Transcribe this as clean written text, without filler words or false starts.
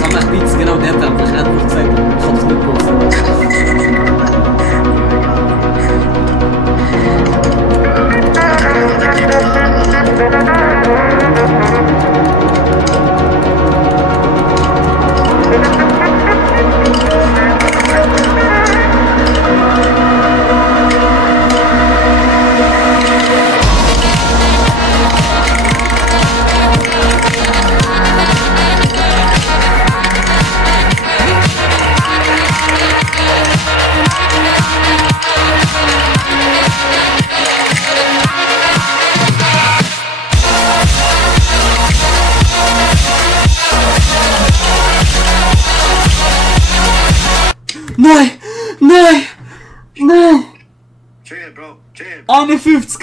Mama Beats, genau, der hat dann wahrscheinlich nicht gezeigt. Ich hab's nicht gewusst. Nein! Nein! Nein! Chill, Bro, chill. 51!